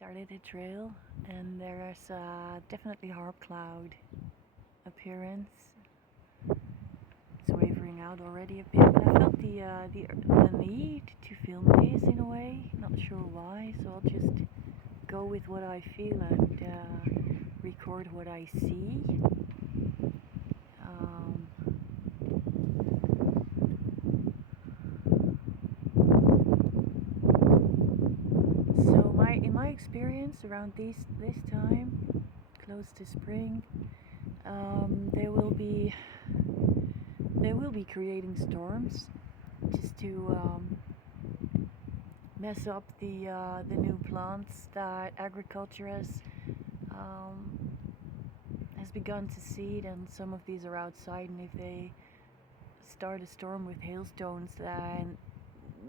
Started a trail, and there's definitely harp cloud appearance. It's wavering out already a bit, but I felt the need to film this in a way. Not sure why, so I'll just go with what I feel and record what I see. Um, so in my experience around this time, close to spring, they will be creating storms just to mess up the new plants that agriculture um, has begun to seed, and some of these are outside. And if they start a storm with hailstones, then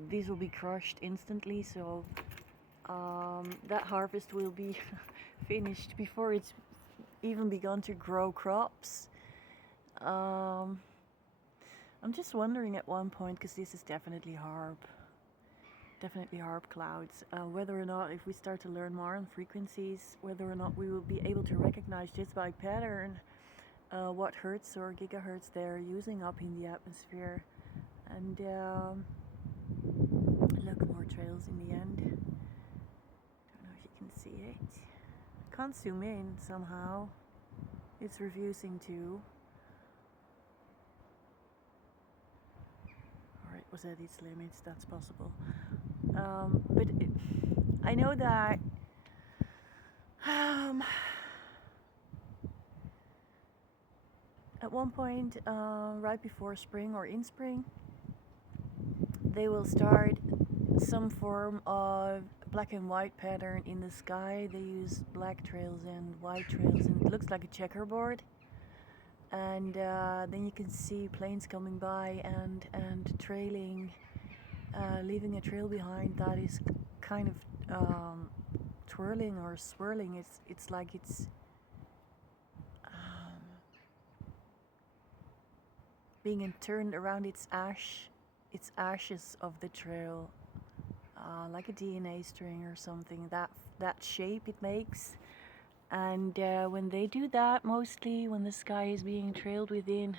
these will be crushed instantly. So that harvest will be finished before it's even begun to grow crops. Um, I'm just wondering at one point, because this is definitely harp clouds, whether or not, if we start to learn more on frequencies, whether or not we will be able to recognize just by pattern what hertz or gigahertz they're using up in the atmosphere. And look, more trails in the end. Don't know if you can see it. Can't zoom in somehow. It's refusing to. Alright, was at its limits, that's possible. But I know that at one point, right before spring or in spring, they will start some form of black and white pattern in the sky. They use black trails and white trails, and it looks like a checkerboard. And then you can see planes coming by and trailing, leaving a trail behind that is kind of twirling or swirling. It's like it's being turned around its ashes of the trail, like a DNA string or something. That shape it makes. And when they do that, mostly when the sky is being trailed within,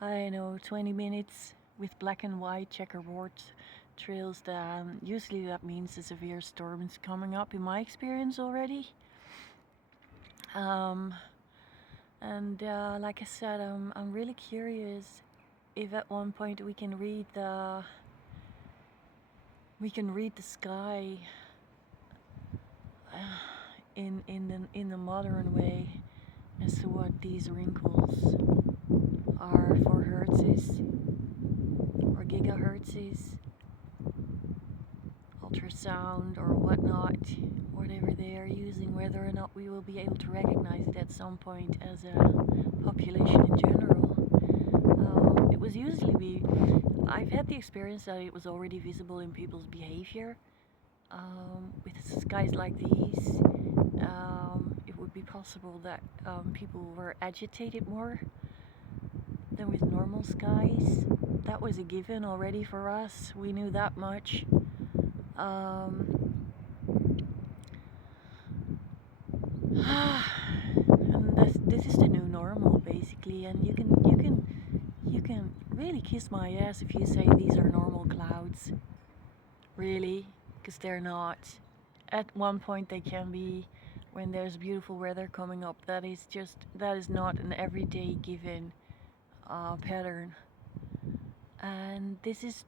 I don't know, 20 minutes with black and white checkerboard trails, usually that means a severe storm is coming up in my experience already. And like I said, I'm really curious if at one point we can read the sky in the modern way as to what these wrinkles are for hertzes or gigahertzes, ultrasound or whatnot, whatever they are using, whether or not we will be able to recognize it at some point as a population in general. It was usually I've had the experience that it was already visible in people's behavior. With skies like these, it would be possible that people were agitated more than with normal skies. That was a given already for us. We knew that much. And this is the new normal, basically. And you can really kiss my ass if you say these are normal clouds. Really, because they're not. At one point they can be, when there's beautiful weather coming up. That is not an everyday given pattern. And this is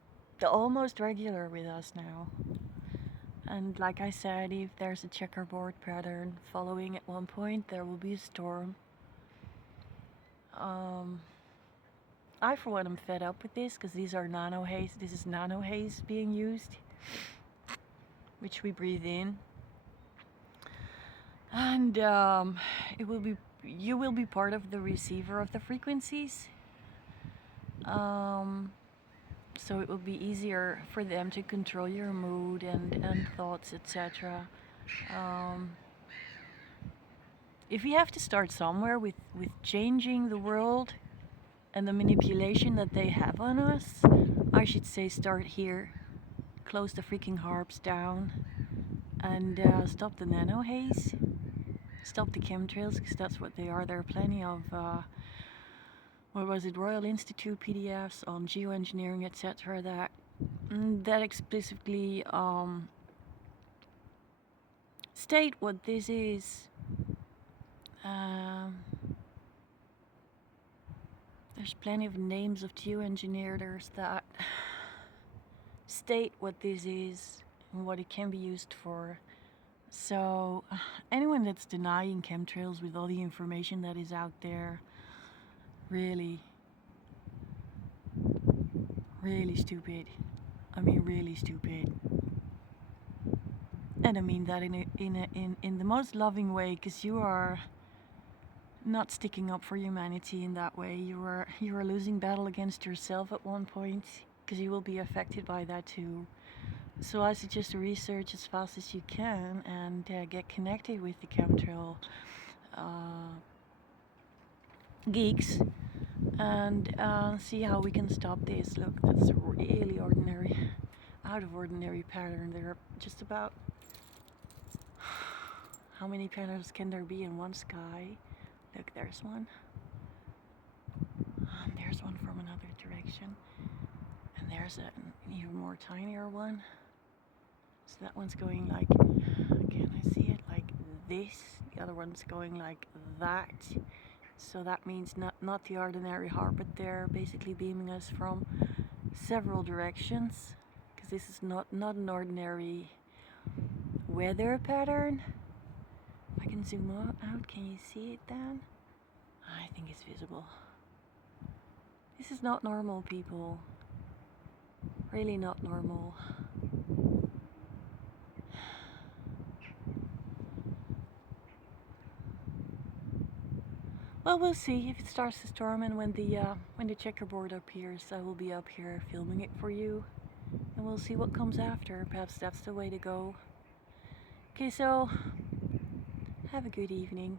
almost regular with us now. And like I said, if there's a checkerboard pattern following at one point, there will be a storm. I, for one, am fed up with this, because these are nano haze. This is nano haze being used, which we breathe in. And you will be part of the receiver of the frequencies. So it will be easier for them to control your mood and thoughts, etc. If we have to start somewhere with changing the world and the manipulation that they have on us, I should say start here. Close the freaking harps down. and stop the nano haze, stop the chemtrails, because that's what they are. There are plenty of what was it, Royal Institute PDFs on geoengineering, etc. that explicitly state what this is. There's plenty of names of geoengineers that state what this is and what it can be used for. So anyone that's denying chemtrails with all the information that is out there, really, really stupid. I mean, really stupid. And I mean that in the most loving way, because you are not sticking up for humanity in that way. You are losing battle against yourself at one point, because you will be affected by that too. So I suggest to research as fast as you can and get connected with the chemtrail geeks and see how we can stop this. Look, that's a really ordinary, out of ordinary pattern. There are just about, how many patterns can there be in one sky? Look, there's one. And there's one from another direction. And there's an even more tinier one. So that one's going like, can I see it like this? The other one's going like that. So that means not the ordinary heart, but they're basically beaming us from several directions. Because this is not an ordinary weather pattern. If I can zoom out, can you see it then? I think it's visible. This is not normal, people. Really not normal. Well, we'll see if it starts to storm, and when the checkerboard appears, I will be up here filming it for you, and we'll see what comes after. Perhaps that's the way to go. Okay, so have a good evening.